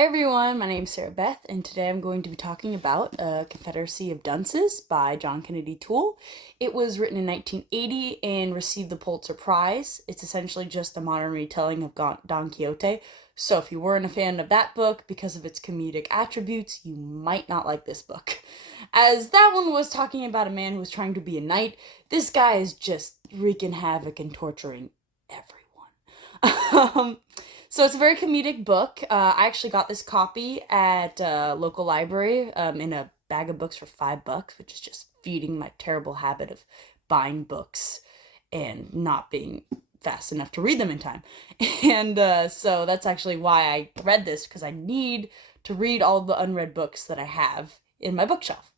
Hey everyone, my name is Sarah Beth, and today I'm going to be talking about Confederacy of Dunces by John Kennedy Toole. It was written in 1980 and received the Pulitzer Prize. It's essentially just a modern retelling of Don Quixote, so if you weren't a fan of that book because of its comedic attributes, you might not like this book. As that one was talking about a man who was trying to be a knight, this guy is just wreaking havoc and torturing everyone. So it's a very comedic book. I actually got this copy at a local library in a bag of books for $5, which is just feeding my terrible habit of buying books and not being fast enough to read them in time. And so that's actually why I read this, because I need to read all the unread books that I have in my bookshelf.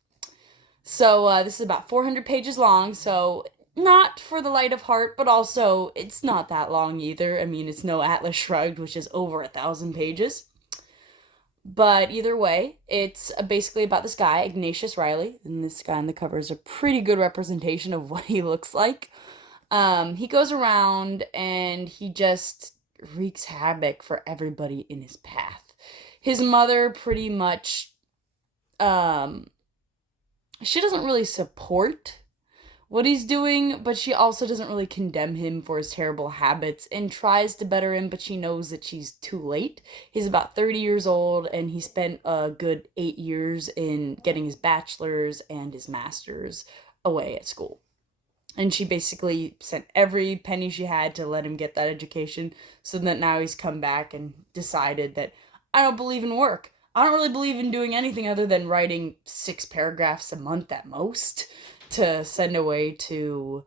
So this is about 400 pages long, so not for the light of heart, but also it's not that long either. I mean, it's no Atlas Shrugged, which is over 1,000 pages. But either way, it's basically about this guy, Ignatius Riley, and this guy on the cover is a pretty good representation of what he looks like. He goes around and he just wreaks havoc for everybody in his path. His mother pretty much, she doesn't really support what he's doing, but she also doesn't really condemn him for his terrible habits and tries to better him, but she knows that she's too late. He's about 30 years old, and he spent a good 8 years in getting his bachelor's and his master's away at school. And she basically sent every penny she had to let him get that education, so that now he's come back and decided that I don't believe in work. I don't really believe in doing anything other than writing 6 paragraphs a month at most to send away to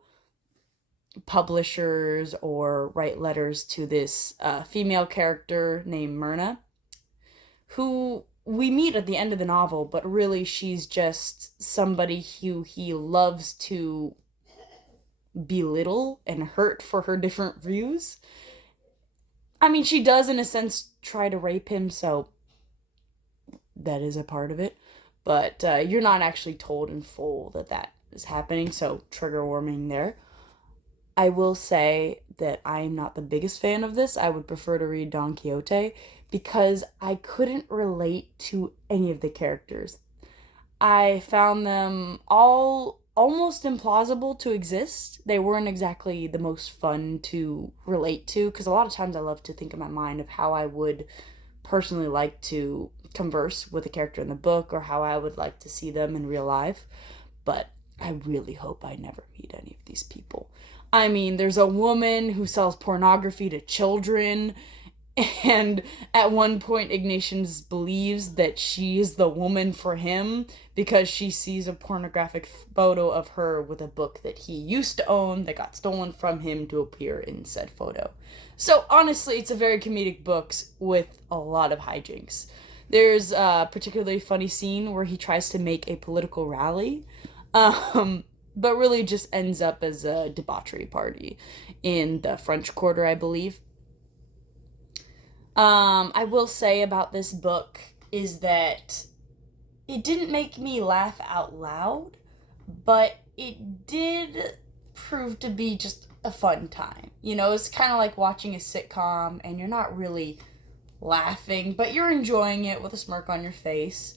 publishers or write letters to this female character named Myrna, who we meet at the end of the novel, but really she's just somebody who he loves to belittle and hurt for her different views. I mean, she does in a sense try to rape him, so that is a part of it, but you're not actually told in full that is happening, so trigger warning there. I will say that I'm not the biggest fan of this. I would prefer to read Don Quixote because I couldn't relate to any of the characters. I found them all almost implausible to exist. They weren't exactly the most fun to relate to, because a lot of times I love to think in my mind of how I would personally like to converse with a character in the book or how I would like to see them in real life. But I really hope I never meet any of these people. I mean, there's a woman who sells pornography to children, and at one point Ignatius believes that she is the woman for him because she sees a pornographic photo of her with a book that he used to own that got stolen from him to appear in said photo. So honestly, it's a very comedic book with a lot of hijinks. There's a particularly funny scene where he tries to make a political rally, but really just ends up as a debauchery party in the French Quarter, I believe. I will say about this book is that it didn't make me laugh out loud, but it did prove to be just a fun time. You know, it's kind of like watching a sitcom and you're not really laughing, but you're enjoying it with a smirk on your face.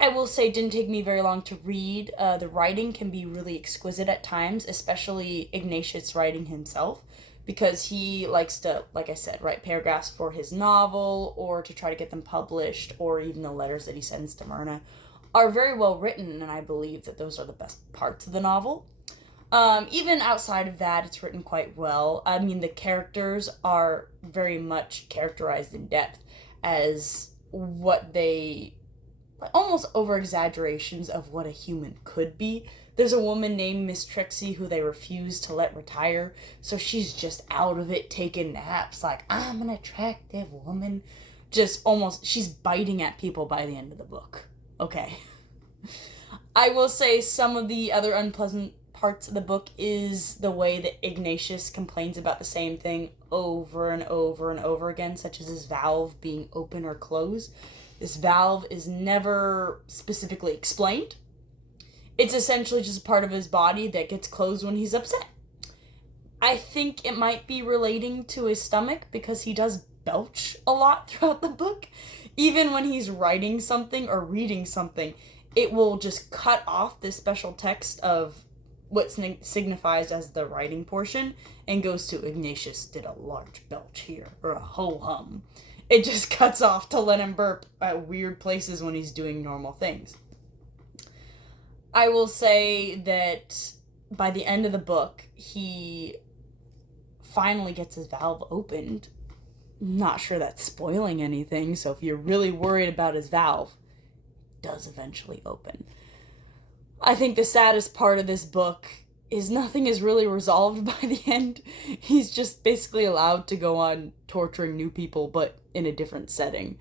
I will say it didn't take me very long to read. The writing can be really exquisite at times, especially Ignatius writing himself, because he likes to, like I said, write paragraphs for his novel or to try to get them published, or even the letters that he sends to Myrna are very well written, and I believe that those are the best parts of the novel. Even outside of that, it's written quite well. I mean, the characters are very much characterized in depth as what they almost over exaggerations of what a human could be. There's a woman named Miss Trixie who they refuse to let retire, so she's just out of it taking naps like, I'm an attractive woman. Just almost, she's biting at people by the end of the book. Okay. I will say some of the other unpleasant parts of the book is the way that Ignatius complains about the same thing over and over and over again, such as his valve being open or closed. This valve is never specifically explained. It's essentially just a part of his body that gets closed when he's upset. I think it might be relating to his stomach because he does belch a lot throughout the book. Even when he's writing something or reading something, it will just cut off this special text of what signifies as the writing portion and goes to Ignatius did a large belch here, or a ho-hum. It just cuts off to let him burp at weird places when he's doing normal things. I will say that by the end of the book, he finally gets his valve opened. Not sure that's spoiling anything, so if you're really worried about his valve, it does eventually open. I think the saddest part of this book is nothing is really resolved by the end. He's just basically allowed to go on torturing new people, but in a different setting.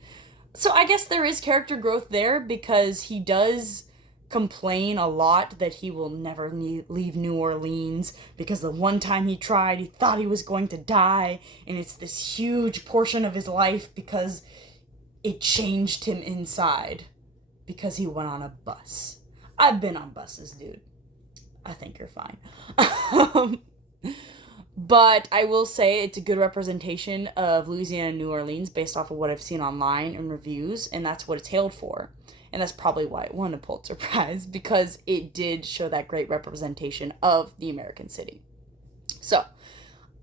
So I guess there is character growth there, because he does complain a lot that he will never leave New Orleans, because the one time he tried, he thought he was going to die, and it's this huge portion of his life because it changed him inside, because he went on a bus. I've been on buses, dude. I think you're fine. But I will say it's a good representation of Louisiana and New Orleans based off of what I've seen online and reviews, and that's what it's hailed for. And that's probably why it won a Pulitzer Prize, because it did show that great representation of the American city. So,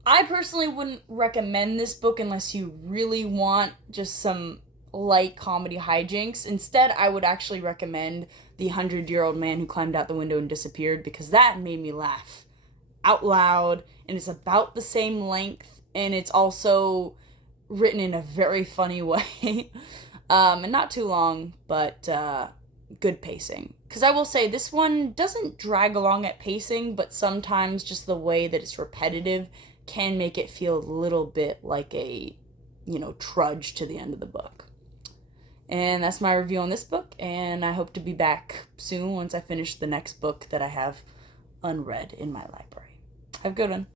I personally wouldn't recommend this book unless you really want just some light comedy hijinks. Instead, I would actually recommend The 100-Year-Old Man Who Climbed Out the Window and Disappeared, because that made me laugh out loud, and it's about the same length, and it's also written in a very funny way. And not too long, but good pacing. Because I will say, this one doesn't drag along at pacing, but sometimes just the way that it's repetitive can make it feel a little bit like a, trudge to the end of the book. And that's my review on this book, and I hope to be back soon once I finish the next book that I have unread in my library. Have a good one.